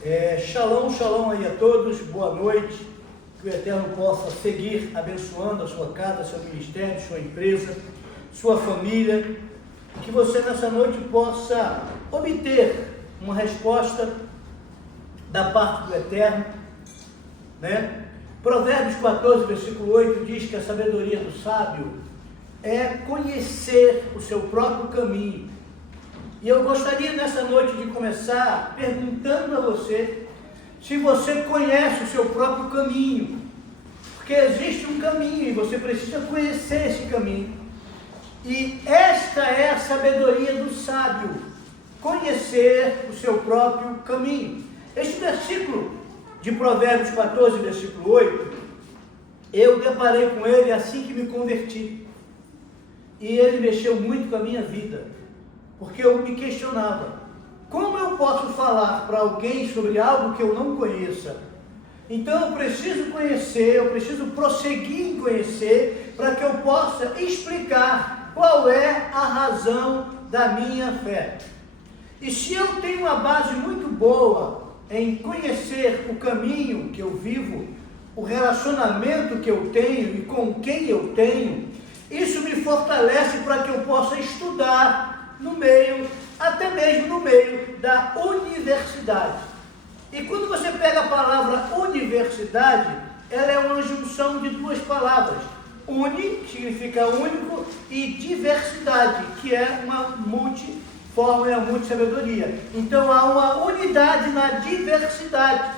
Shalom, shalom aí a todos, boa noite, que o Eterno possa seguir abençoando a sua casa, seu ministério, sua empresa, sua família, e que você nessa noite possa obter uma resposta da parte do Eterno, né? Provérbios 14, versículo 8 diz que a sabedoria do sábio é conhecer o seu próprio caminho. E eu gostaria nessa noite de começar perguntando a você se você conhece o seu próprio caminho, porque existe um caminho e você precisa conhecer esse caminho, e esta é a sabedoria do sábio, conhecer o seu próprio caminho. Este versículo de Provérbios 14, versículo 8, eu deparei com ele assim que me converti, e ele mexeu muito com a minha vida, porque eu me questionava, como eu posso falar para alguém sobre algo que eu não conheça? Então eu preciso conhecer, eu preciso prosseguir em conhecer, para que eu possa explicar qual é a razão da minha fé. E se eu tenho uma base muito boa em conhecer o caminho que eu vivo, o relacionamento que eu tenho e com quem eu tenho, isso me fortalece para que eu possa estudar no meio, até mesmo no meio da universidade. E quando você pega a palavra universidade, ela é uma junção de duas palavras. Uni, que significa único, e diversidade, que é uma multiforma, é uma multissabedoria. Então há uma unidade na diversidade.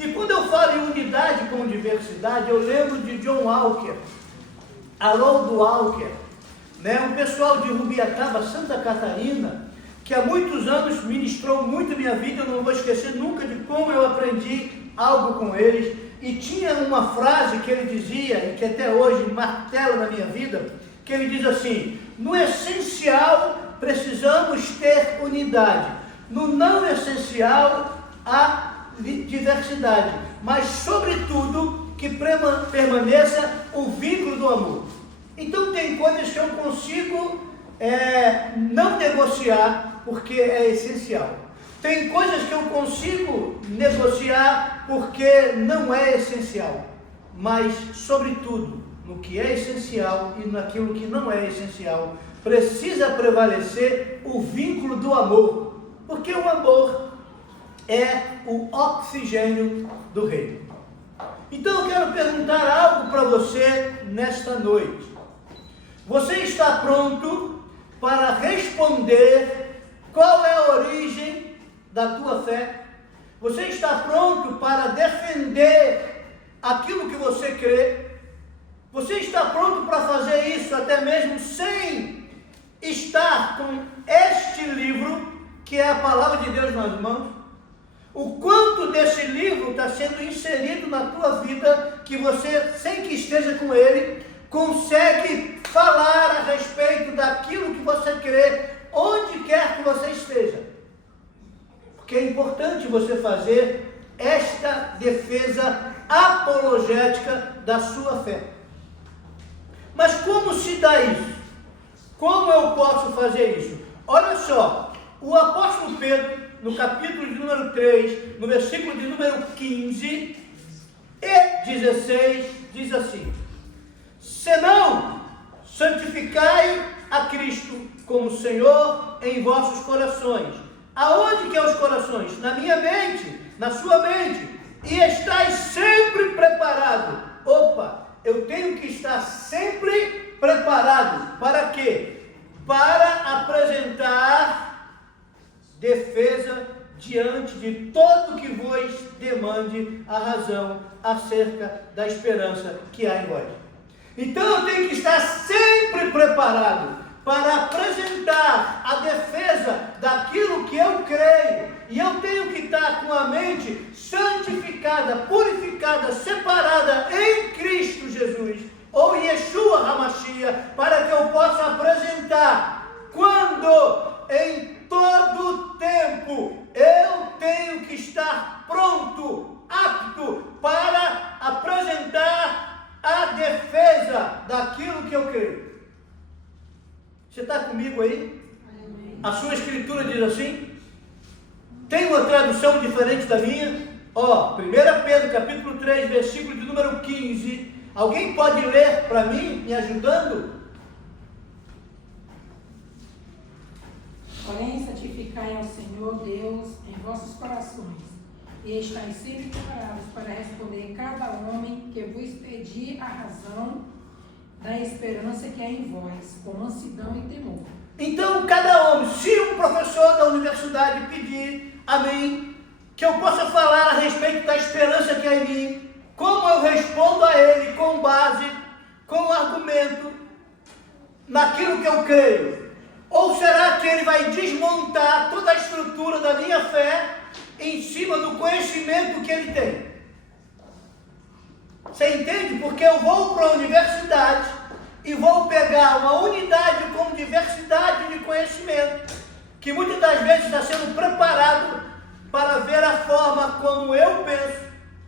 E quando eu falo em unidade com diversidade, eu lembro de John Walker, Harold Walker, um pessoal de Rubiataba, Santa Catarina, que há muitos anos ministrou muito a minha vida. Eu não vou esquecer nunca de como eu aprendi algo com eles, e tinha uma frase que ele dizia, e que até hoje martela na minha vida, que ele diz assim: no essencial precisamos ter unidade, no não essencial há diversidade, mas sobretudo que permaneça o vínculo do amor. Então tem coisas que eu consigo não negociar porque é essencial. Tem coisas que eu consigo negociar porque não é essencial. Mas, sobretudo, no que é essencial e naquilo que não é essencial, precisa prevalecer o vínculo do amor. Porque o amor é o oxigênio do reino. Então eu quero perguntar algo para você nesta noite. Você está pronto para responder qual é a origem da tua fé? Você está pronto para defender aquilo que você crê? Você está pronto para fazer isso até mesmo sem estar com este livro, que é a palavra de Deus nas mãos? O quanto desse livro está sendo inserido na tua vida, que você, sem que esteja com ele, consegue falar a respeito daquilo que você crê, onde quer que você esteja. Porque é importante você fazer esta defesa apologética da sua fé. Mas como se dá isso? Como eu posso fazer isso? Olha só, o apóstolo Pedro, no capítulo de número 3, no versículo de número 15 e 16, diz assim: senão, santificai a Cristo como Senhor em vossos corações. Aonde que é os corações? Na minha mente, na sua mente. E estais sempre preparado. Opa, eu tenho que estar sempre preparado. Para quê? Para apresentar defesa diante de todo que vos demande a razão acerca da esperança que há em vós. Então eu tenho que estar sempre preparado para apresentar a defesa daquilo que eu creio, e eu tenho que estar com a mente santificada, purificada, separada em Cristo Jesus, ou Yeshua HaMashiach, para que eu possa apresentar, quando em todo tempo eu tenho que estar pronto, apto para apresentar a defesa daquilo que eu creio. Você está comigo aí? A sua escritura diz assim: Tem uma tradução diferente da minha? Ó, 1 Pedro capítulo 3, versículo de número 15. Alguém pode ler para mim, me ajudando? Porém, santificai ao Senhor Deus em vossos corações, e estáis sempre preparados para responder cada homem que vos pedir a razão da esperança que é em vós, com mansidão e temor. Então, cada homem, se um professor da universidade pedir a mim que eu possa falar a respeito da esperança que é em mim, como eu respondo a ele com base, com argumento, naquilo que eu creio? Ou será que ele vai desmontar toda a estrutura da minha fé em cima do conhecimento que ele tem? Você entende? Porque eu vou para a universidade e vou pegar uma unidade com diversidade de conhecimento, que muitas das vezes está sendo preparado para ver a forma como eu penso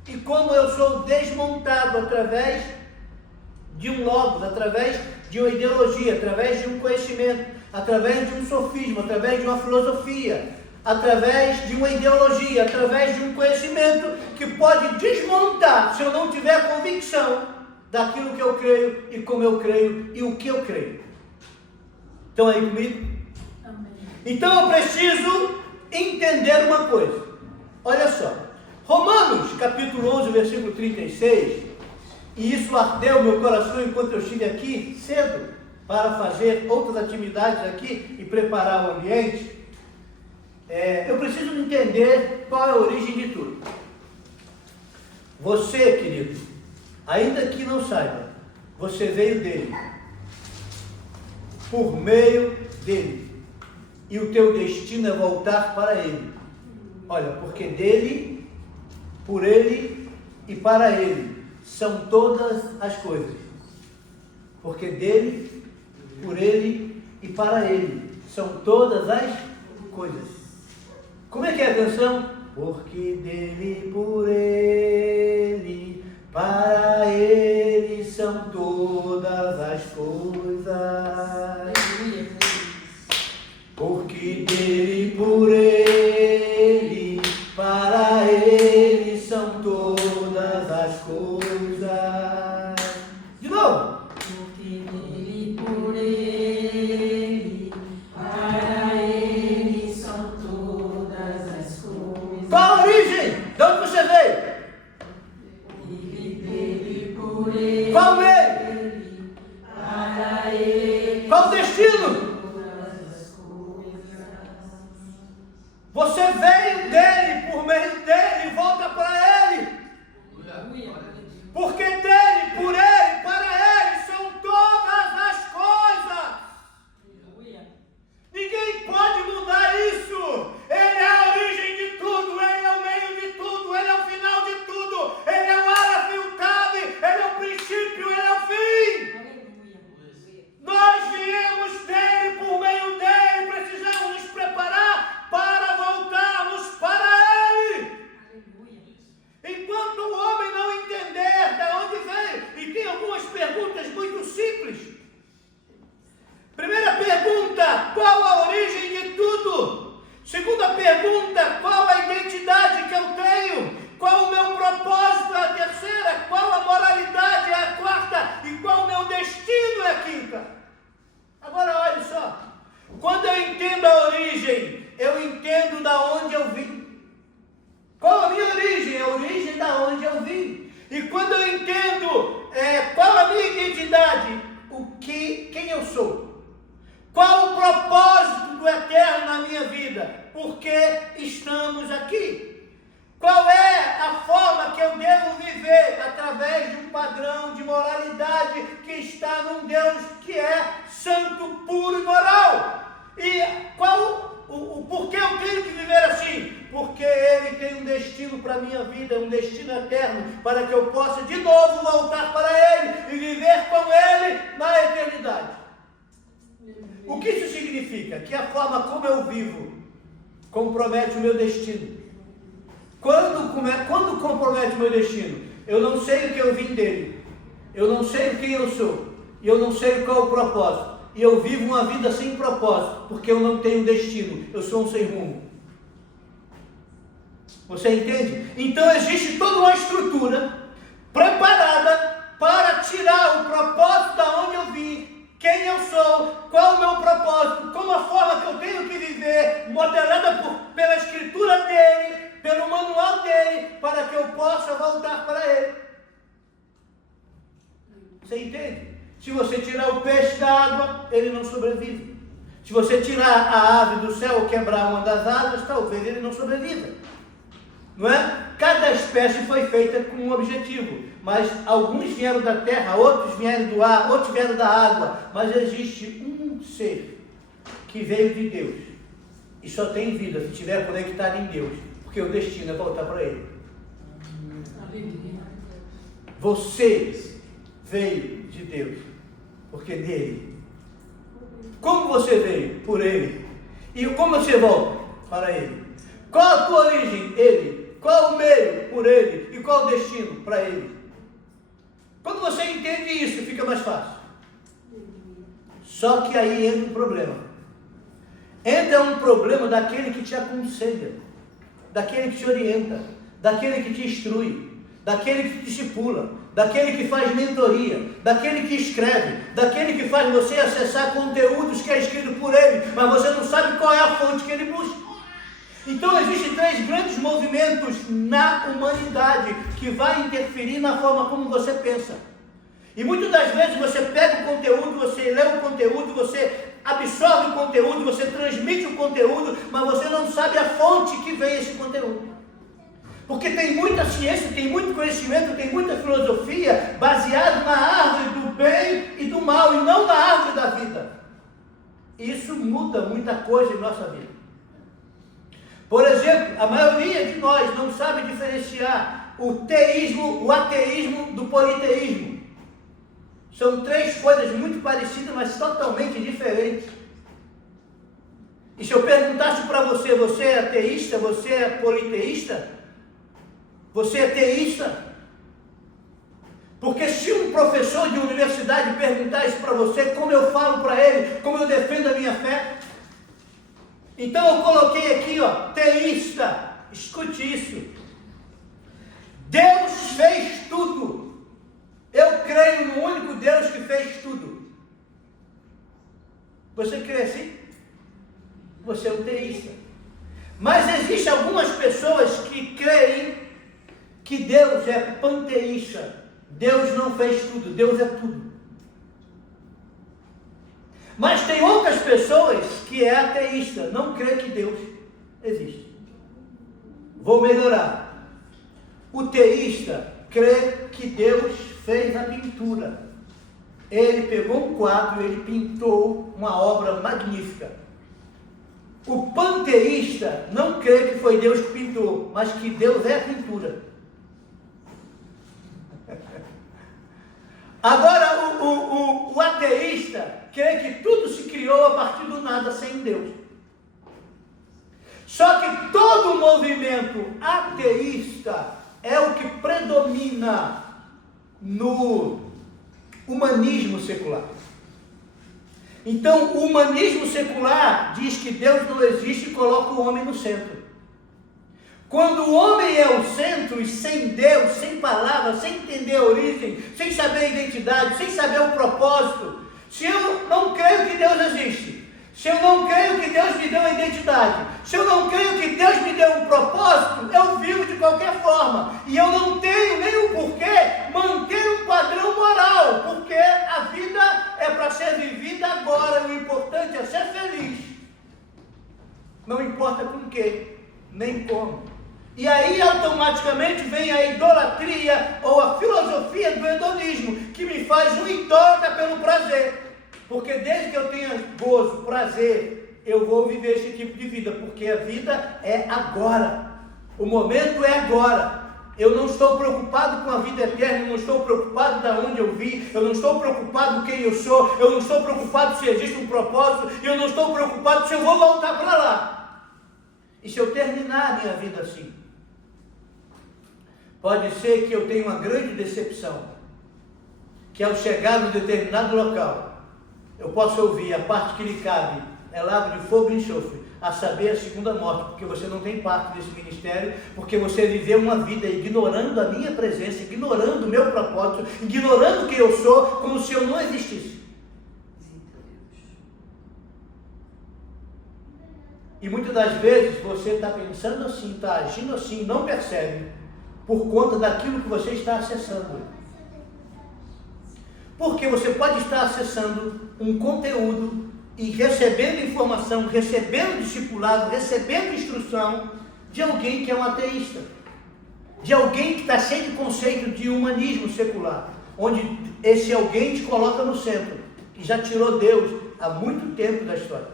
e como eu sou desmontado através de um logos, através de uma ideologia, através de um conhecimento, através de um sofisma, através de uma filosofia, através de uma ideologia, através de um conhecimento que pode desmontar, se eu não tiver convicção daquilo que eu creio e como eu creio e o que eu creio. Estão aí comigo? Amém. Então eu preciso entender uma coisa. Olha só, Romanos capítulo 11, versículo 36, e isso ardeu meu coração enquanto eu estive aqui cedo para fazer outras atividades aqui e preparar o ambiente. Eu preciso entender qual é a origem de tudo. Você, querido, ainda que não saiba, você veio dele, por meio dele, e o teu destino é voltar para ele. Olha, porque dele, por ele e para ele são todas as coisas. Porque dele, por ele e para ele são todas as coisas. Como é que é a canção? Porque dele, por ele, para ele são todas as coisas. Porque dele, por ele, para ele são todas as coisas. De novo. Porque dele, por ele, para ele são todas as coisas. Qual a origem? De onde você veio? Dele, por ele, Qual meio? para ele, Qual o destino? Você veio dele, por meio dele, e volta para ele. Porque dele, por ele, para ele, são todas as coisas. Ninguém pode mudar isso. Ele é a origem de tudo, ele é o meio de tudo, ele é o final de tudo, ele é o Aleph e o Tav, ele é o princípio, ele é o fim. Nós viemos dele, por meio dele, precisamos nos preparar para voltarmos para ele. Enquanto o homem não entender de onde veio, e tem algumas perguntas muito simples. Primeira pergunta, qual a origem de tudo? Segunda pergunta, qual a identidade que eu tenho? Qual o meu propósito? É a terceira. Qual a moralidade? É a quarta. E qual o meu destino? É a quinta. Agora olha só, quando eu entendo a origem, eu entendo da onde eu vim. Qual a minha origem? A origem da onde eu vim. E quando eu entendo qual a minha identidade, quem eu sou. Qual o propósito do eterno na minha vida? Por que estamos aqui? Qual é a forma que eu devo viver? Através de um padrão de moralidade que está num Deus que é santo, puro e moral. E qual o porquê eu tenho que viver assim? Porque Ele tem um destino para a minha vida, um destino eterno, para que eu possa de novo voltar para Ele e viver com Ele na eternidade. O que isso significa? Que a forma como eu vivo compromete o meu destino. Quando compromete o meu destino? Eu não sei o que eu vim dele, eu não sei quem eu sou, e eu não sei qual é o propósito, e eu vivo uma vida sem propósito, porque eu não tenho destino, eu sou um sem rumo. Você entende? Então existe toda uma estrutura preparada para tirar o propósito da onde eu vim, quem eu sou, qual é o meu propósito, como a forma que eu tenho que viver, modelada pela escritura dele, pelo manual dele, para que eu possa voltar para ele. Você entende? Se você tirar o peixe da água, ele não sobrevive. Se você tirar a ave do céu ou quebrar uma das asas, talvez ele não sobreviva. Não é? Cada espécie foi feita com um objetivo, mas alguns vieram da terra, outros vieram do ar, outros vieram da água, mas existe um ser que veio de Deus e só tem vida se estiver conectado em Deus, porque o destino é voltar para ele. Você veio de Deus, porque dele. Como você veio? Por ele. E como você volta? Para ele. Qual a tua origem? Ele. Qual o meio? Por ele. E qual o destino? Para ele. Quando você entende isso, fica mais fácil. Só que aí entra um problema. Entra um problema daquele que te aconselha, daquele que te orienta, daquele que te instrui, daquele que te discipula, daquele que faz mentoria, daquele que escreve, daquele que faz você acessar conteúdos que é escrito por ele, mas você não sabe qual é a fonte que ele busca. Então existem 3 grandes movimentos na humanidade que vai interferir na forma como você pensa. E muitas das vezes você pega o conteúdo, você lê o conteúdo, você absorve o conteúdo, você transmite o conteúdo, mas você não sabe a fonte que vem esse conteúdo. Porque tem muita ciência, tem muito conhecimento, tem muita filosofia baseado na árvore do bem e do mal, e não na árvore da vida. Isso muda muita coisa em nossa vida. Por exemplo, a maioria de nós não sabe diferenciar o teísmo, o ateísmo do politeísmo. São 3 coisas muito parecidas, mas totalmente diferentes. E se eu perguntasse para você, você é ateísta, você é politeísta? Você é teísta? Porque se um professor de universidade perguntar isso para você, como eu falo para ele, como eu defendo a minha fé? Então eu coloquei aqui, teísta, escute isso. Deus fez tudo. Eu creio no único Deus que fez tudo. Você crê assim? Você é um teísta. Mas existem algumas pessoas que creem que Deus é panteísta. Deus não fez tudo, Deus é tudo. Mas tem outras pessoas que é ateísta, não crê que Deus existe. Vou melhorar. O teísta crê que Deus fez a pintura. Ele pegou um quadro, ele pintou uma obra magnífica. O panteísta não crê que foi Deus que pintou, mas que Deus é a pintura. Agora, o ateísta crê que tudo se criou a partir do nada, sem Deus. Só que todo movimento ateísta é o que predomina no humanismo secular. Então, o humanismo secular diz que Deus não existe e coloca o homem no centro. Quando o homem é o centro e sem Deus, sem palavra, sem entender a origem, sem saber a identidade, sem saber o propósito, se eu não creio que Deus existe, se eu não creio que Deus me deu uma identidade, se eu não creio que Deus me deu um propósito, eu vivo de qualquer forma. E eu não tenho nem o porquê manter um padrão moral, porque a vida é para ser vivida agora, o importante é ser feliz. Não importa com que, nem como. E aí automaticamente vem a idolatria ou a filosofia do hedonismo, que me faz um idólatra pelo prazer. Porque desde que eu tenha gozo, prazer, eu vou viver esse tipo de vida, porque a vida é agora. O momento é agora. Eu não estou preocupado com a vida eterna, eu não estou preocupado de onde eu vim, eu não estou preocupado com quem eu sou, eu não estou preocupado se existe um propósito, eu não estou preocupado se eu vou voltar para lá. E se eu terminar a minha vida assim? Pode ser que eu tenha uma grande decepção, que ao chegar num determinado local, eu posso ouvir a parte que lhe cabe, é lago de fogo e enxofre. a saber, a segunda morte, porque você não tem parte desse ministério, porque você viveu uma vida ignorando a minha presença, ignorando o meu propósito, ignorando quem eu sou, como se eu não existisse. E muitas das vezes você está pensando assim, está agindo assim, não percebe, por conta daquilo que você está acessando. Porque você pode estar acessando um conteúdo e recebendo informação, recebendo discipulado, recebendo instrução de alguém que é um ateísta, de alguém que está cheio de conceito de humanismo secular, onde esse alguém te coloca no centro, que já tirou Deus há muito tempo da história.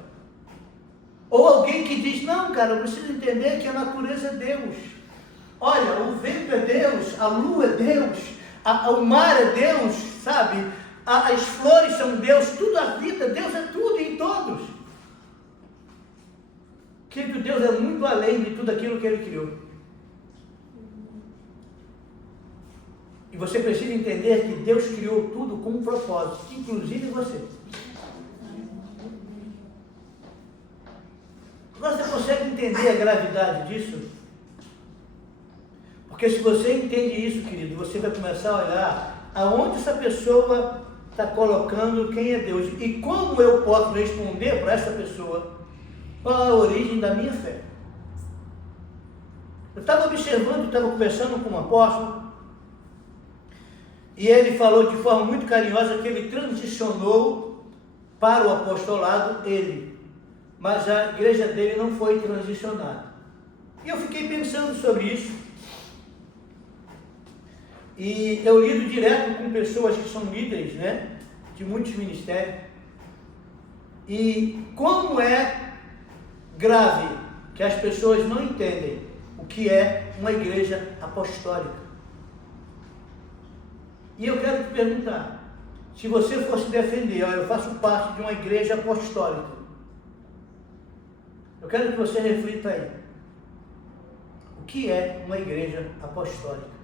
Ou alguém que diz, não, cara, eu preciso entender que a natureza é Deus. Olha, o vento é Deus, a lua é Deus, o mar é Deus, sabe? As flores são Deus, tudo a vida, Deus é tudo em todos. Querido, Deus é muito além de tudo aquilo que Ele criou. E você precisa entender que Deus criou tudo com um propósito, inclusive você. Você consegue entender a gravidade disso? Porque se você entende isso, querido, você vai começar a olhar aonde essa pessoa está colocando quem é Deus. E como eu posso responder para essa pessoa qual a origem da minha fé. Eu estava observando, estava conversando com um apóstolo, e ele falou de forma muito carinhosa que ele transicionou para o apostolado, mas a igreja dele não foi transicionada. E eu fiquei pensando sobre isso, e eu lido direto com pessoas que são líderes, né, de muitos ministérios, e como é grave que as pessoas não entendem o que é uma igreja apostólica. E eu quero te perguntar, se você fosse defender, olha, eu faço parte de uma igreja apostólica, eu quero que você reflita aí. O que é uma igreja apostólica?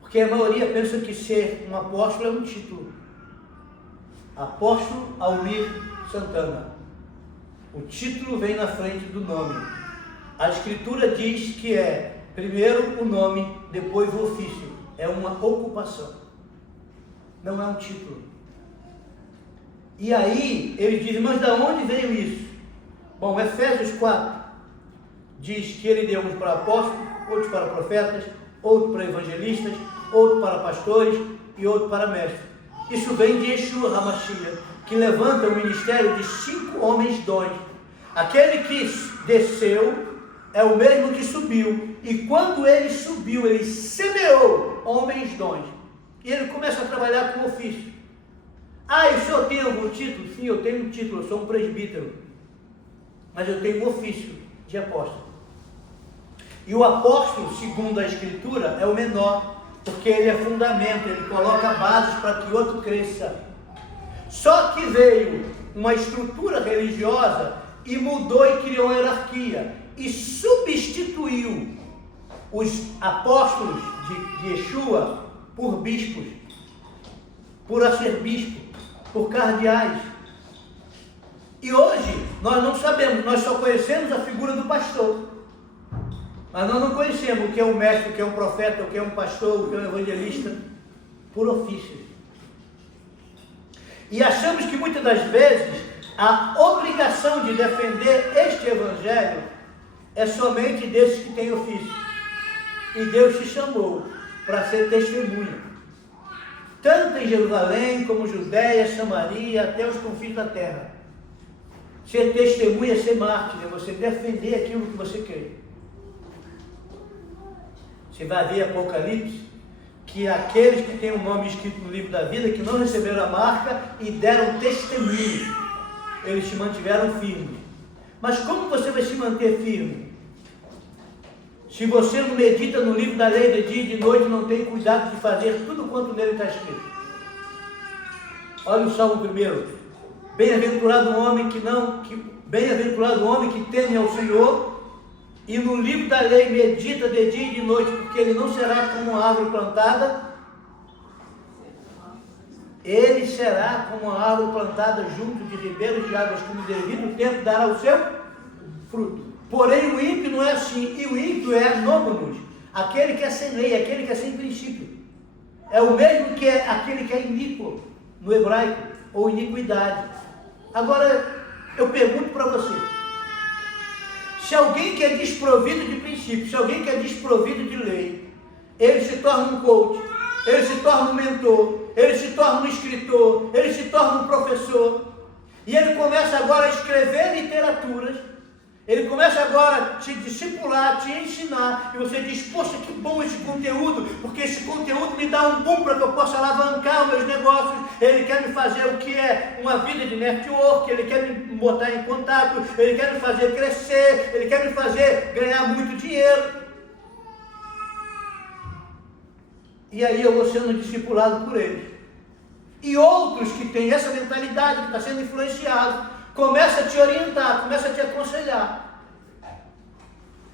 Porque a maioria pensa que ser um apóstolo é um título. Apóstolo Almir Santana. O título vem na frente do nome. A Escritura diz que é primeiro o nome, depois o ofício. É uma ocupação. Não é um título. E aí, ele diz, mas de onde veio isso? Bom, Efésios 4 diz que ele deu uns para apóstolos, outros para profetas, outros para evangelistas, outros para pastores e outros para mestres. Isso vem de Yeshua HaMashiach, que levanta o ministério de 5 homens dons. Aquele que desceu é o mesmo que subiu, e quando ele subiu, ele semeou homens dons, e ele começa a trabalhar com ofício. Ah, e o senhor tem algum título? Sim, eu tenho um título, eu sou um presbítero, mas eu tenho um ofício de apóstolo. E o apóstolo, segundo a Escritura, é o menor, porque ele é fundamento, ele coloca bases para que outro cresça. Só que veio uma estrutura religiosa e mudou e criou uma hierarquia, e substituiu os apóstolos de Yeshua por bispos, por arcebispos, por cardeais. E hoje nós não sabemos, nós só conhecemos a figura do pastor, mas nós não conhecemos o que é um mestre, o que é um profeta, o que é um pastor, o que é um evangelista, por ofício. E achamos que muitas das vezes a obrigação de defender este evangelho é somente desses que têm ofício. E Deus te chamou para ser testemunha, tanto em Jerusalém como Judéia, Samaria, até os confins da terra. Ser testemunha é ser mártir, é você defender aquilo que você crê. Você vai ver Apocalipse, que aqueles que têm o nome escrito no livro da vida, que não receberam a marca e deram testemunho, eles se mantiveram firmes. Mas como você vai se manter firme? Se você não medita no livro da lei de dia e de noite, não tem cuidado de fazer tudo quanto nele está escrito. Olha o Salmo 1. Bem-aventurado o homem bem-aventurado o homem que teme ao Senhor, e no livro da lei medita de dia e de noite, porque ele não será como uma árvore plantada ele será como uma árvore plantada junto de ribeiros de águas que no devido tempo dará o seu fruto. Porém o ímpio não é assim, e o ímpio é anômanos, aquele que é sem lei, aquele que é sem princípio. É o mesmo que é aquele que é iníquo no hebraico, ou iniquidade. Agora eu pergunto para você, se alguém que é desprovido de princípio, se alguém que é desprovido de lei, ele se torna um coach, ele se torna um mentor, ele se torna um escritor, ele se torna um professor, e ele começa agora a escrever literaturas, ele começa agora a te discipular, a te ensinar, e você diz, poxa, que bom esse conteúdo, porque esse conteúdo me dá um boom para que eu possa alavancar os meus negócios. Ele quer me fazer o que é uma vida de network, ele quer me botar em contato, ele quer me fazer crescer, ele quer me fazer ganhar muito dinheiro. E aí eu vou sendo discipulado por ele. E outros que têm essa mentalidade, que está sendo influenciado, começa a te orientar, começa a te aconselhar.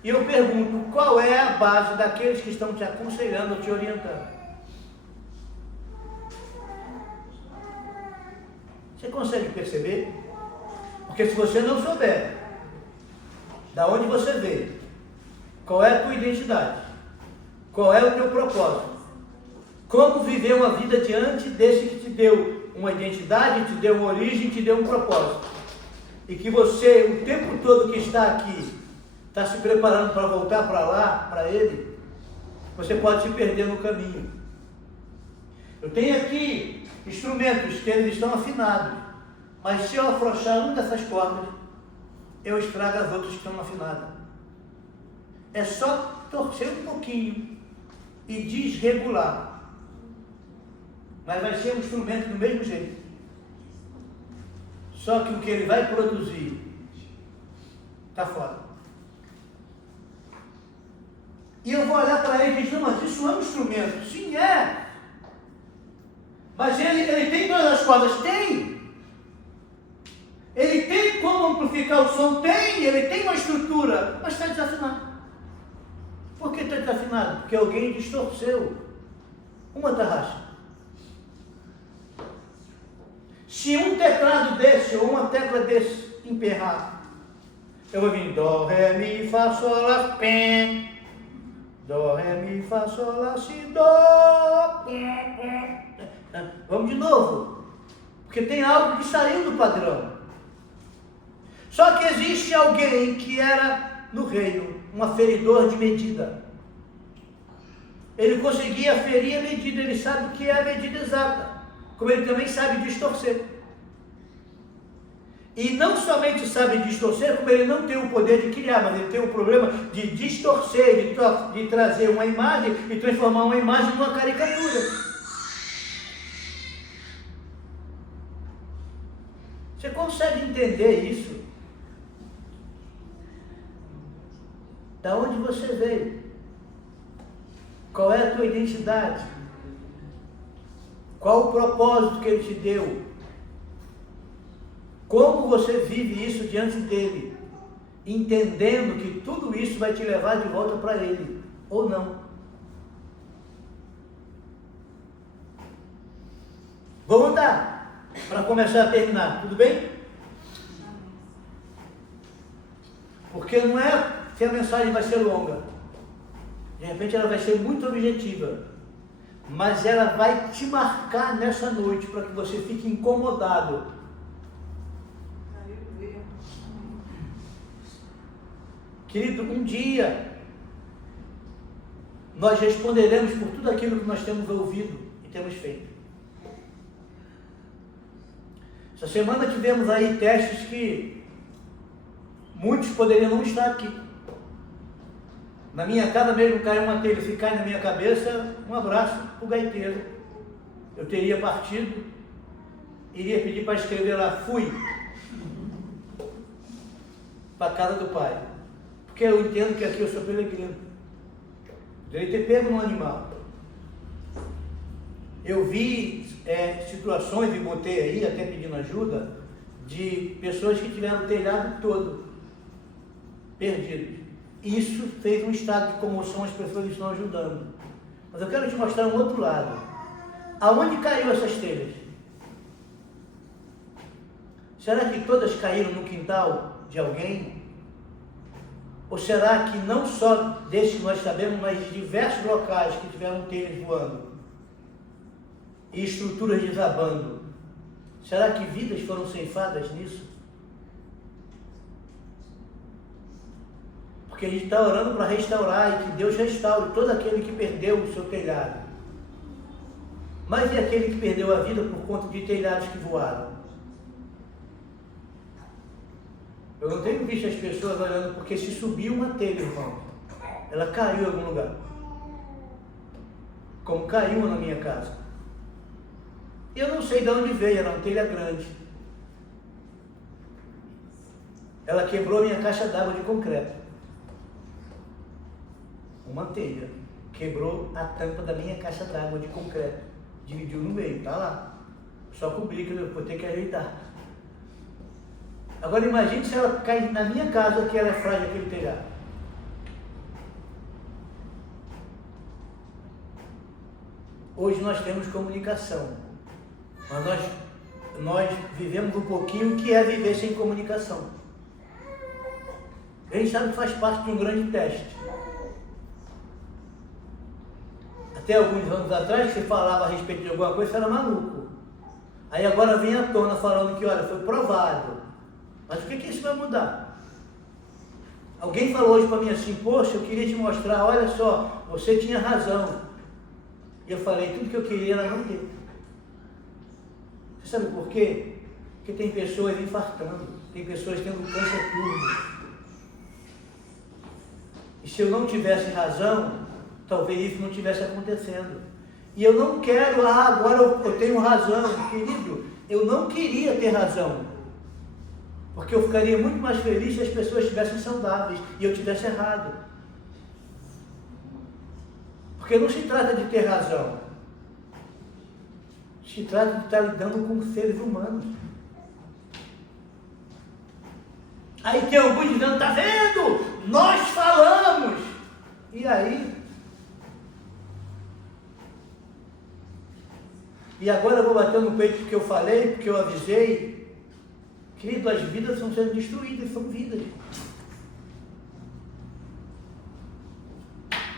E eu pergunto, qual é a base daqueles que estão te aconselhando ou te orientando? Você consegue perceber? Porque se você não souber da onde você veio, qual é a tua identidade, qual é o teu propósito, como viver uma vida diante desse que te deu uma identidade, te deu uma origem, te deu um propósito, e que você, o tempo todo que está aqui, está se preparando para voltar para lá, para ele, você pode se perder no caminho. Eu tenho aqui instrumentos que eles estão afinados, mas se eu afrouxar uma dessas cordas, eu estrago as outras que estão afinadas. É só torcer um pouquinho e desregular, mas vai ser um instrumento do mesmo jeito. Só que o que ele vai produzir está fora. E eu vou olhar para ele e dizer, não, mas isso é um instrumento. Sim, é. Mas ele tem todas as cordas? Tem. Ele tem como amplificar o som? Tem. Ele tem uma estrutura, mas está desafinado. Por que está desafinado? Porque alguém distorceu uma tarraxa. Se um teclado desse ou uma tecla desse emperrar, eu vou vir dó, ré, mi, fá, sol, lá, pé. Dó, ré, mi, fá, sol, lá, si, dó. Vamos de novo. Porque tem algo que saiu do padrão. Só que existe alguém que era no reino um aferidor de medida. Ele conseguia aferir a medida, ele sabe o que é a medida exata. Como ele também sabe distorcer. E não somente sabe distorcer, como ele não tem o poder de criar, mas ele tem o problema de distorcer, de trazer uma imagem e transformar uma imagem numa caricatura. Você consegue entender isso? Da onde você veio? Qual é a tua identidade? Qual o propósito que ele te deu? Como você vive isso diante dele? Entendendo que tudo isso vai te levar de volta para ele, ou não? Vamos andar, para começar a terminar, tudo bem? Porque não é que a mensagem vai ser longa. De repente ela vai ser muito objetiva. Mas ela vai te marcar nessa noite para que você fique incomodado. Querido, um dia nós responderemos por tudo aquilo que nós temos ouvido e temos feito. Essa semana tivemos aí testes que muitos poderiam não estar aqui. Na minha casa mesmo caiu uma telha, se cai na minha cabeça, um abraço para o gaiteiro. Eu teria partido, iria pedir para escrever lá, fui para a casa do pai. Porque eu entendo que aqui eu sou peregrino. Poderia ter pego no animal. Eu vi situações, e botei aí, até pedindo ajuda, de pessoas que tiveram o telhado todo perdido. Isso fez um estado de comoção, as pessoas estão ajudando. Mas eu quero te mostrar um outro lado. Aonde caiu essas telhas? Será que todas caíram no quintal de alguém? Ou será que não só desse que nós sabemos, mas de diversos locais que tiveram telhas voando e estruturas desabando? Será que vidas foram ceifadas nisso? Porque a gente está orando para restaurar e que Deus restaure todo aquele que perdeu o seu telhado. Mas e aquele que perdeu a vida por conta de telhados que voaram? Eu não tenho visto as pessoas olhando porque se subiu uma telha, irmão, ela caiu em algum lugar. Como caiu na minha casa. Eu não sei de onde veio, era uma telha grande. Ela quebrou a minha caixa d'água de concreto. Uma telha quebrou a tampa da minha caixa d'água de concreto. Dividiu no meio, tá lá. Só cobri que eu vou ter que ajeitar. Agora imagine se ela cai na minha casa, que ela é frágil, aquele telhado. Hoje nós temos comunicação, mas nós vivemos um pouquinho que é viver sem comunicação. A gente sabe que faz parte de um grande teste. Até alguns anos atrás, que você falava a respeito de alguma coisa, você era maluco. Aí agora vem à tona falando que, olha, foi provado. Mas o que isso vai mudar? Alguém falou hoje para mim assim, poxa, eu queria te mostrar, olha só, você tinha razão. E eu falei, tudo que eu queria era não ter. Você sabe por quê? Porque tem pessoas infartando, tem pessoas tendo câncer turbo. E se eu não tivesse razão, talvez isso não estivesse acontecendo. E eu não quero, agora eu tenho razão. Querido, eu não queria ter razão. Porque eu ficaria muito mais feliz se as pessoas estivessem saudáveis e eu estivesse errado. Porque não se trata de ter razão. Se trata de estar lidando com seres humanos. Aí tem alguns dizendo, está vendo? Nós falamos. E aí? E agora eu vou bater no peito porque eu falei, porque eu avisei. Querido, as vidas estão sendo destruídas, são vidas.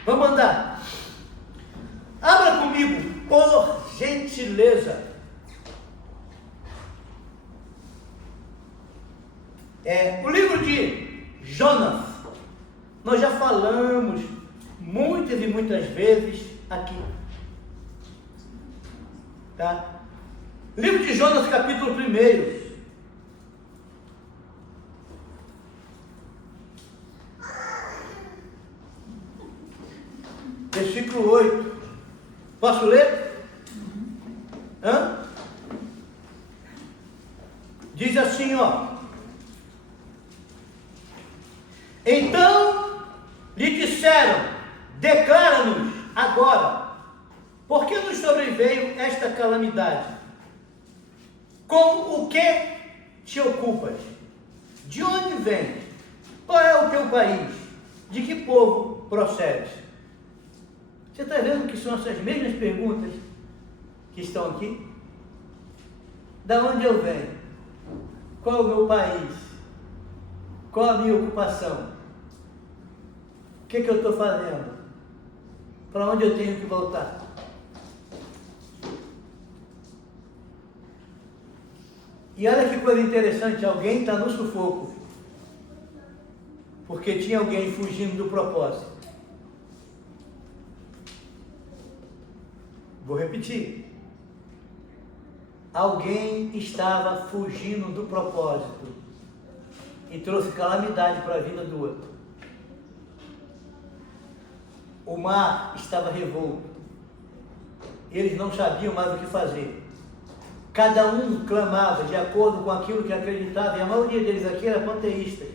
Vamos andar. Abra comigo, por gentileza. O livro de Jonas. Nós já falamos muitas e muitas vezes aqui. Tá? Livro de Jonas, capítulo 1. Versículo 8. Posso ler? Diz assim, ó. Então lhe disseram, declara-nos agora, por que nos sobreveio esta calamidade? Com o que te ocupas? De onde vens? Qual é o teu país? De que povo procedes? Você está vendo que são essas mesmas perguntas que estão aqui? Da onde eu venho? Qual é o meu país? Qual a minha ocupação? O que eu estou fazendo? Para onde eu tenho que voltar? E olha que coisa interessante, alguém está no sufoco, porque tinha alguém fugindo do propósito. Vou repetir. Alguém estava fugindo do propósito e trouxe calamidade para a vida do outro. O mar estava revolto. Eles não sabiam mais o que fazer. Cada um clamava de acordo com aquilo que acreditava, e a maioria deles aqui era panteístas.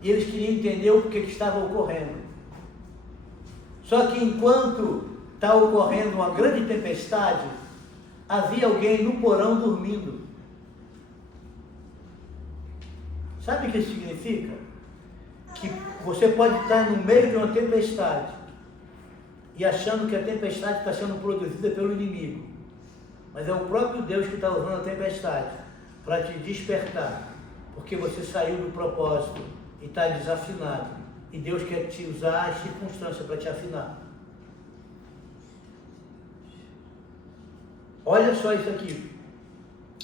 E eles queriam entender o que estava ocorrendo. Só que enquanto está ocorrendo uma grande tempestade, havia alguém no porão dormindo. Sabe o que isso significa? Que você pode estar no meio de uma tempestade e achando que a tempestade está sendo produzida pelo inimigo. mas é o próprio Deus que está usando a tempestade para te despertar, porque você saiu do propósito e está desafinado, e Deus quer te usar as circunstâncias para te afinar. Olha só isso aqui.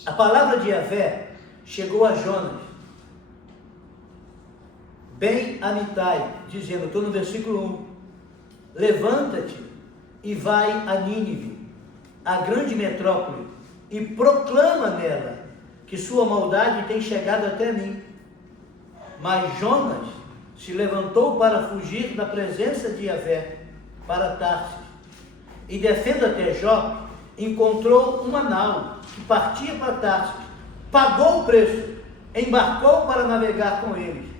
A palavra de Yahvé chegou a Jonas, bem Amitai, dizendo, estou no versículo 1, levanta-te e vai a Nínive, a grande metrópole, e proclama nela que sua maldade tem chegado até mim. Mas Jonas se levantou para fugir da presença de Yahvé para Tarsis, e descendo até Jope, encontrou uma nau que partia para Tarsis, pagou o preço, embarcou para navegar com eles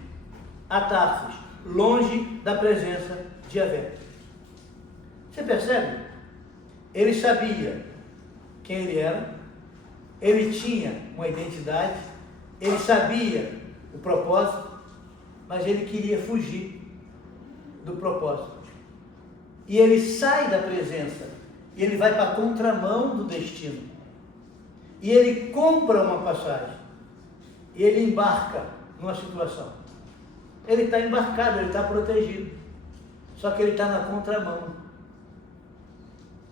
a Tarsis, longe da presença de Yahvé. Você percebe? Ele sabia quem ele era, ele tinha uma identidade, ele sabia o propósito, mas ele queria fugir do propósito. E ele sai da presença, e ele vai para a contramão do destino. E ele compra uma passagem, e ele embarca numa situação. Ele está embarcado, ele está protegido, só que ele está na contramão.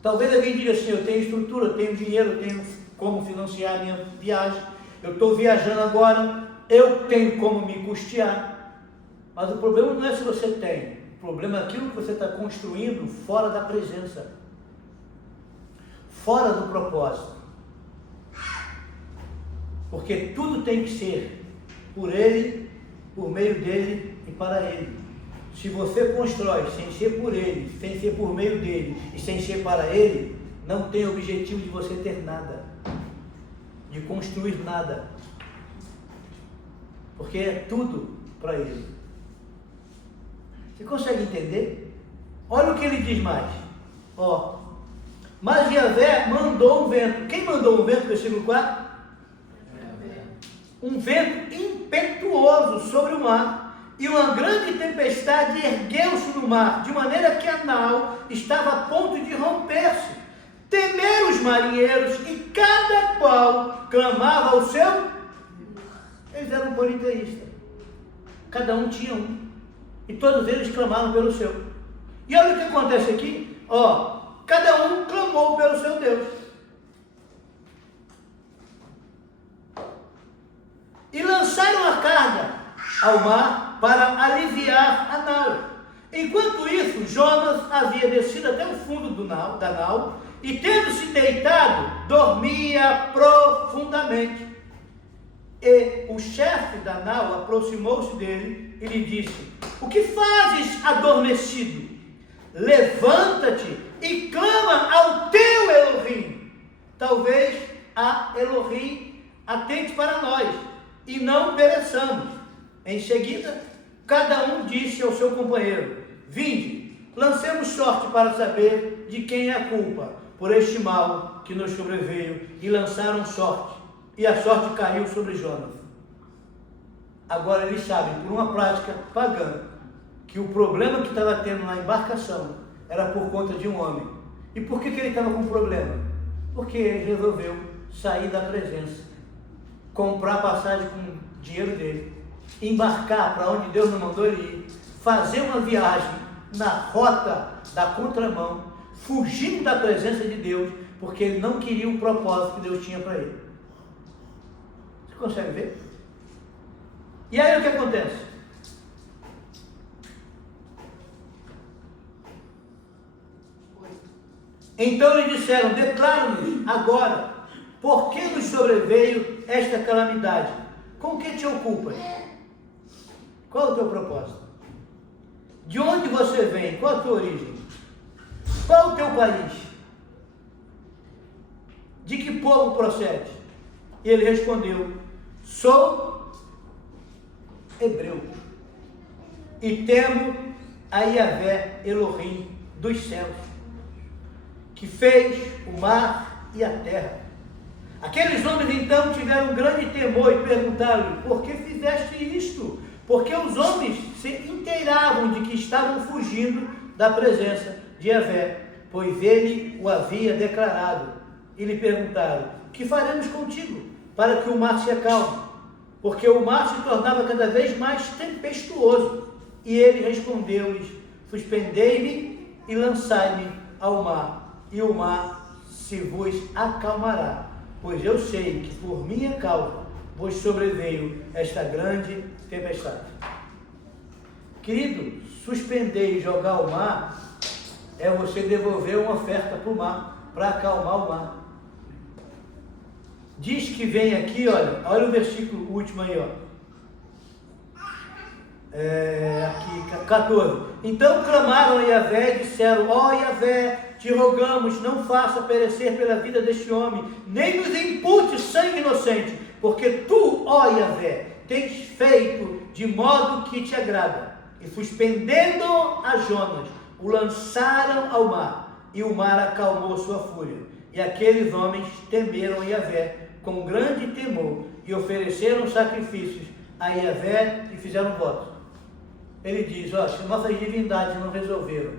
Talvez alguém diga assim, eu tenho estrutura, eu tenho dinheiro, eu tenho como financiar a minha viagem, eu estou viajando agora, eu tenho como me custear. Mas o problema não é se você tem, o problema é aquilo que você está construindo fora da presença, fora do propósito. Porque tudo tem que ser por Ele, por meio dEle e para Ele. Se você constrói sem ser por Ele, sem ser por meio dEle e sem ser para Ele, não tem objetivo de você ter nada, de construir nada, porque é tudo para Ele. Você consegue entender? Olha o que ele diz mais. Mas Yahvé mandou um vento. Quem mandou um vento? Versículo 4. Um vento impetuoso sobre o mar, e uma grande tempestade ergueu-se no mar, de maneira que a nau estava a ponto de romper-se. Temeram os marinheiros, e cada qual clamava ao seu. Eles eram politeístas, cada um tinha um, e todos eles clamavam pelo seu. E olha o que acontece aqui, cada um clamou pelo seu Deus. E lançaram a carga ao mar para aliviar a nau. Enquanto isso, Jonas havia descido até o fundo da nau e, tendo-se deitado, dormia profundamente. E o chefe da nau aproximou-se dele e lhe disse: o que fazes adormecido? Levanta-te e clama ao teu Elohim. Talvez a Elohim atente para nós e não pereçamos. Em seguida, cada um disse ao seu companheiro: vinde, lancemos sorte para saber de quem é a culpa por este mal que nos sobreveio. E lançaram sorte, e a sorte caiu sobre Jonas. Agora eles sabem, por uma prática pagã, que o problema que estava tendo na embarcação era por conta de um homem. E por que ele estava com problema? Porque ele resolveu sair da presença, comprar passagem com o dinheiro dele, embarcar para onde Deus não mandou ele ir, fazer uma viagem na rota da contramão, fugindo da presença de Deus, porque ele não queria o propósito que Deus tinha para ele. Você consegue ver? E aí o que acontece? Então lhe disseram: declara-nos agora, por que nos sobreveio esta calamidade? Com que te ocupas? Qual é o teu propósito? De onde você vem? Qual a tua origem? Qual é o teu país? De que povo procede? E ele respondeu: sou hebreu e temo a Yahvé Elohim dos céus, que fez o mar e a terra. Aqueles homens então tiveram um grande temor e perguntaram-lhe: por que fizeste isto? Porque os homens se inteiravam de que estavam fugindo da presença de Yahvé, pois ele o havia declarado. e lhe perguntaram: que faremos contigo para que o mar se acalme? Porque o mar se tornava cada vez mais tempestuoso. E ele respondeu-lhes: suspendei-me e lançai-me ao mar, e o mar se vos acalmará, pois eu sei que por minha causa vos sobreveio esta grande tempestade. Querido, suspender e jogar ao mar é você devolver uma oferta para o mar, para acalmar o mar. Diz que vem aqui, olha o versículo último aí, aqui, 14. Então clamaram a Yahvé e disseram: ó Yahvé, te rogamos, não faça perecer pela vida deste homem, nem nos impute sangue inocente, porque tu, ó Yahvé, tens feito de modo que te agrada. E suspendendo a Jonas, o lançaram ao mar, e o mar acalmou sua fúria. E aqueles homens temeram a Yahvé com grande temor, e ofereceram sacrifícios a Yahvé e fizeram votos. Ele diz: se nossas divindades não resolveram,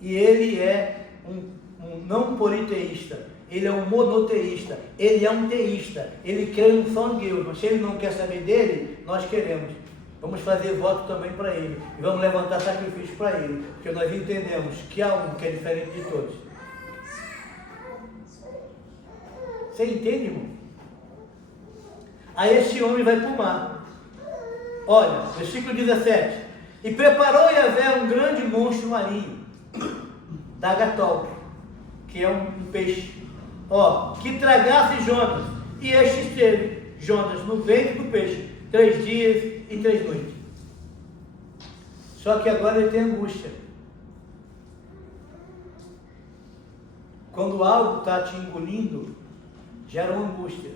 e ele é um não politeísta, ele é um monoteísta, ele é um teísta, ele crê em um só Deus, mas se ele não quer saber dele, nós queremos. Vamos fazer voto também para ele, e vamos levantar sacrifício para ele, porque nós entendemos que há um que é diferente de todos. Você entende, irmão? Aí esse homem vai para o mar. Olha, versículo 17. E preparou Yahvé um grande monstro marinho, Dagatol, que é um peixe, que tragasse Jonas. E este esteve, Jonas, no ventre do peixe, 3 dias e 3 noites. Só que agora ele tem angústia. Quando algo está te engolindo, gera uma angústia.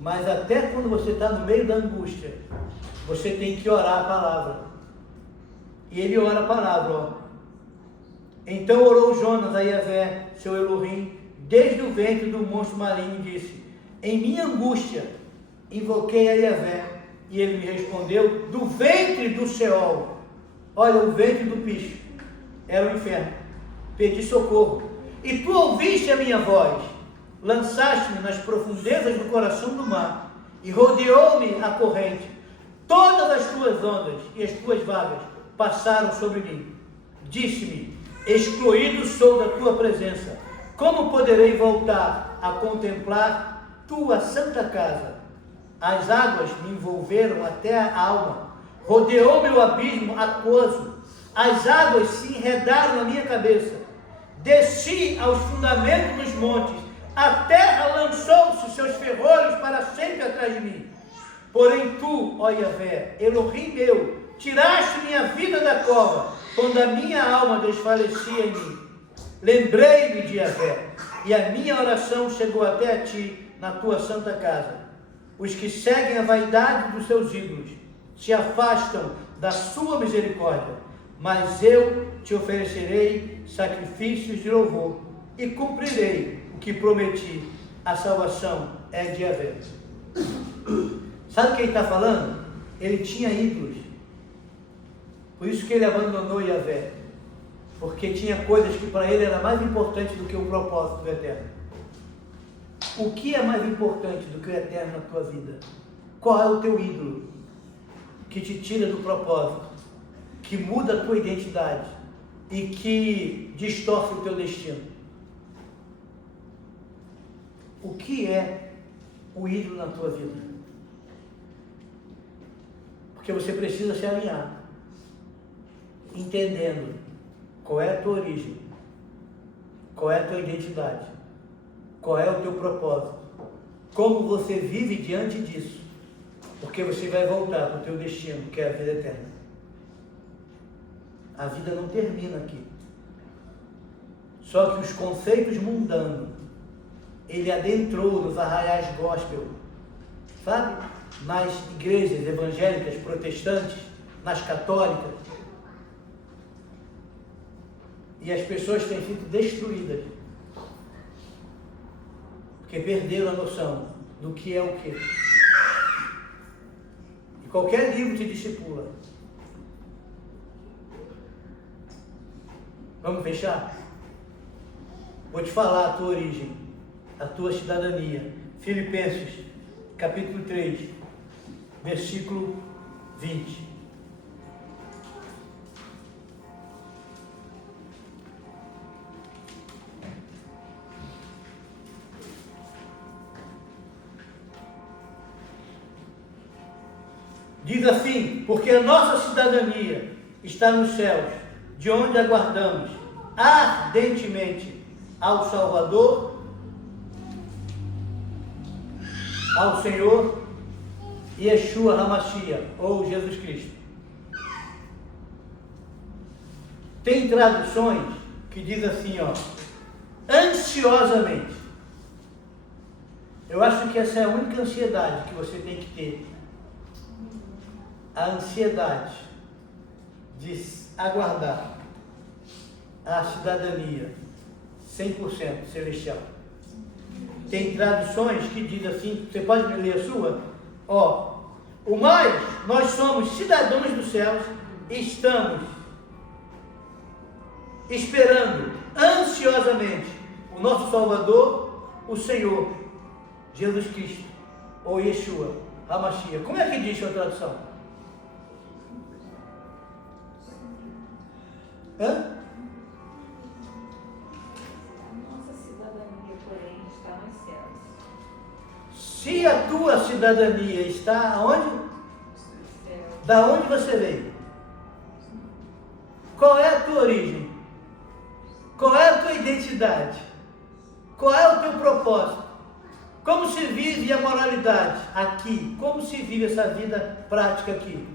Mas até quando você está no meio da angústia, você tem que orar a palavra. E ele ora a palavra, Então orou Jonas a Yahvé, seu Elohim, desde o ventre do monstro marinho, e disse: em minha angústia invoquei a Yahvé, e ele me respondeu do ventre do Sheol. Olha, o ventre do bicho era o inferno. Pedi socorro, e tu ouviste a minha voz, lançaste-me nas profundezas do coração do mar, e rodeou-me a corrente. Todas as tuas ondas e as tuas vagas passaram sobre mim. Disse-me: excluído sou da tua presença. Como poderei voltar a contemplar tua santa casa? As águas me envolveram até a alma, rodeou-me o abismo aquoso, as águas se enredaram na minha cabeça. Desci aos fundamentos dos montes, a terra lançou-se seus ferrolhos para sempre atrás de mim. Porém tu, ó Yahvé, Elohim meu, tiraste minha vida da cova, quando a minha alma desfalecia em mim. Lembrei-me de Yahvé, e a minha oração chegou até a ti na tua santa casa. Os que seguem a vaidade dos seus ídolos se afastam da sua misericórdia, mas eu te oferecerei sacrifícios de louvor e cumprirei o que prometi. A salvação é de Yahvé. Sabe o que ele está falando? Ele tinha ídolos. Por isso que ele abandonou Yahvé. Porque tinha coisas que para ele era mais importante do que o propósito do Eterno. O que é mais importante do que o Eterno na tua vida? Qual é o teu ídolo que te tira do propósito, que muda a tua identidade e que distorce o teu destino? O que é o ídolo na tua vida? Porque você precisa se alinhar, entendendo qual é a tua origem, qual é a tua identidade, qual é o teu propósito, como você vive diante disso, porque você vai voltar para o teu destino, que é a vida eterna. A vida não termina aqui. Só que os conceitos mundanos, ele adentrou nos arraiais gospel, sabe? Nas igrejas evangélicas, protestantes, nas católicas. E as pessoas têm sido destruídas, porque perderam a noção do que é o que. E qualquer livro te discipula. Vamos fechar? Vou te falar a tua origem, a tua cidadania. Filipenses, capítulo 3, versículo 20. Diz assim: porque a nossa cidadania está nos céus, de onde aguardamos ardentemente ao Salvador, ao Senhor Yeshua HaMashiach, ou Jesus Cristo. Tem traduções que diz assim, ó, ansiosamente. Eu acho que essa é a única ansiedade que você tem que ter. A ansiedade de aguardar a cidadania 100% celestial. Tem traduções que dizem assim, você pode me ler a sua? Ó, o mais, nós somos cidadãos dos céus e estamos esperando ansiosamente o nosso Salvador, o Senhor Jesus Cristo, ou Yeshua HaMashiach. Como é que diz a tradução? Hã? Nossa cidadania, porém, está nos céus. Se a tua cidadania está onde? Da onde você veio? Qual é a tua origem? Qual é a tua identidade? Qual é o teu propósito? Como se vive a moralidade aqui? Como se vive essa vida prática aqui?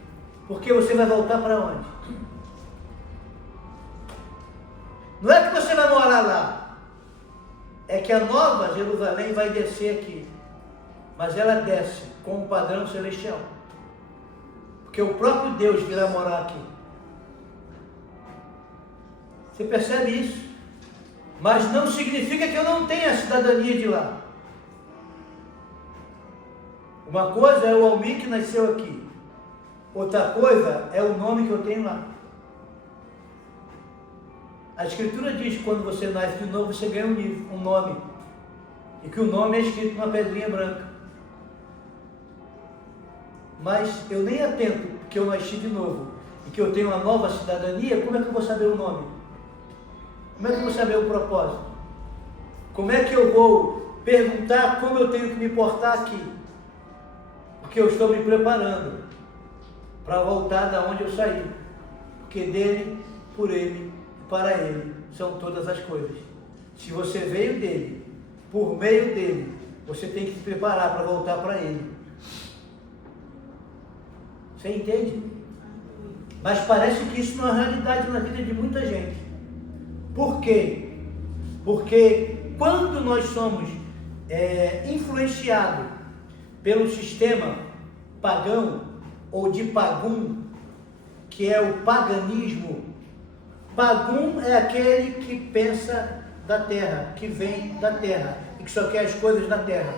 Porque você vai voltar para onde? Não é que você vai morar lá, é que a nova Jerusalém vai descer aqui, mas ela desce com um padrão celestial, porque o próprio Deus virá morar aqui. Você percebe isso? Mas não significa que eu não tenha a cidadania de lá. Uma coisa é o Almir que nasceu aqui, outra coisa é o nome que eu tenho lá. A Escritura diz que quando você nasce de novo, você ganha um nome. E que o nome é escrito numa pedrinha branca. Mas eu nem atento que eu nasci de novo e que eu tenho uma nova cidadania. Como é que eu vou saber o nome? Como é que eu vou saber o propósito? Como é que eu vou perguntar como eu tenho que me portar aqui? Porque eu estou me preparando para voltar da onde eu saí. Porque dele, por ele, para ele são todas as coisas. Se você veio dele, por meio dele, você tem que se preparar para voltar para ele. Você entende? Mas parece que isso não é realidade na vida de muita gente. Por quê? Porque quando nós somos influenciados pelo sistema pagão ou de pagum, que é o paganismo. Pagum é aquele que pensa da terra, que vem da terra e que só quer as coisas da terra.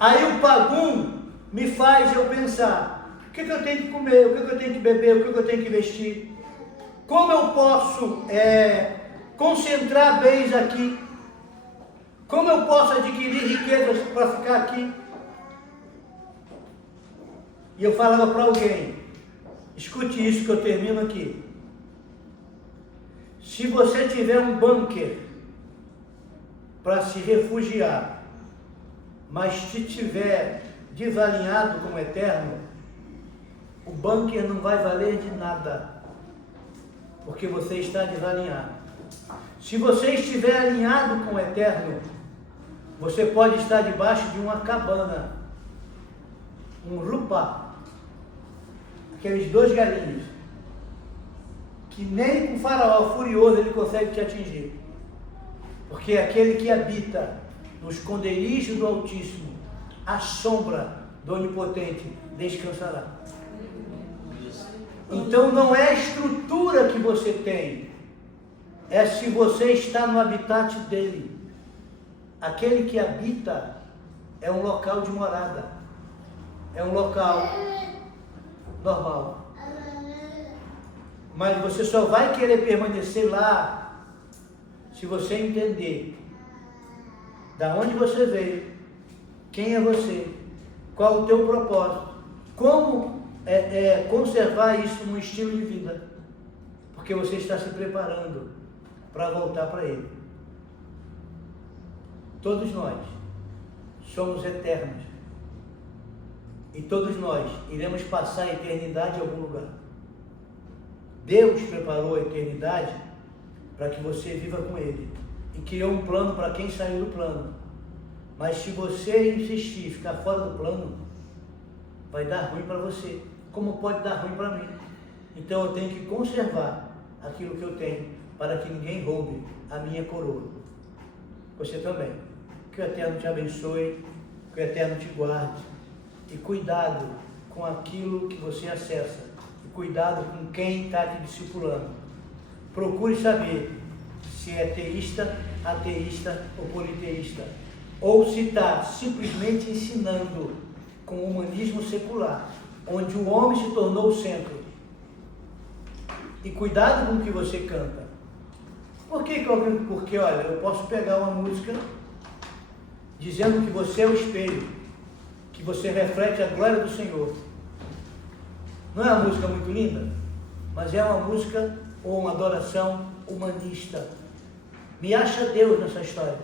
Aí o pagum me faz eu pensar: o que eu tenho que comer, o que eu tenho que beber, o que eu tenho que vestir, como eu posso concentrar bens aqui, como eu posso adquirir riquezas para ficar aqui. E eu falava para alguém, escute isso que eu termino aqui. Se você tiver um bunker para se refugiar, mas se tiver desalinhado com o eterno, o bunker não vai valer de nada, porque você está desalinhado. Se você estiver alinhado com o eterno, você pode estar debaixo de uma cabana, um rupá, aqueles 2 galinhos, que nem com o faraó furioso ele consegue te atingir. Porque aquele que habita no esconderijo do Altíssimo, à sombra do Onipotente, descansará. Então não é a estrutura que você tem, é se você está no habitat dele. Aquele que habita é um local de morada, é um local normal. Mas você só vai querer permanecer lá se você entender da onde você veio, quem é você, qual o teu propósito, como conservar isso num estilo de vida, porque você está se preparando para voltar para Ele. Todos nós somos eternos e todos nós iremos passar a eternidade em algum lugar. Deus preparou a eternidade para que você viva com Ele e criou um plano para quem saiu do plano. Mas se você insistir, ficar fora do plano, vai dar ruim para você, como pode dar ruim para mim. Então eu tenho que conservar aquilo que eu tenho, para que ninguém roube a minha coroa. Você também. Que o Eterno te abençoe, que o Eterno te guarde. E cuidado com aquilo que você acessa. E cuidado com quem está te discipulando. Procure saber se é teísta, ateísta ou politeísta. Ou se está simplesmente ensinando com o humanismo secular, onde o homem se tornou o centro. E cuidado com o que você canta. Porque, olha, eu posso pegar uma música dizendo que você é o espelho, que você reflete a glória do Senhor. Não é uma música muito linda? Mas é uma música ou uma adoração humanista. Me acha Deus nessa história.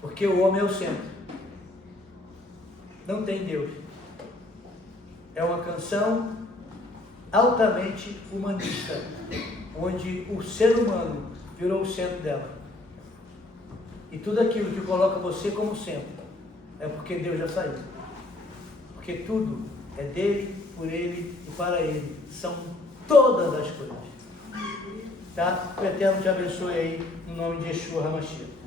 Porque o homem é o centro. Não tem Deus. É uma canção altamente humanista, onde o ser humano virou o centro dela. E tudo aquilo que coloca você como centro é porque Deus já saiu. Porque tudo é dele, por ele e para ele. São todas as coisas. Tá? O Eterno te abençoe aí, no nome de Yeshua HaMashiach.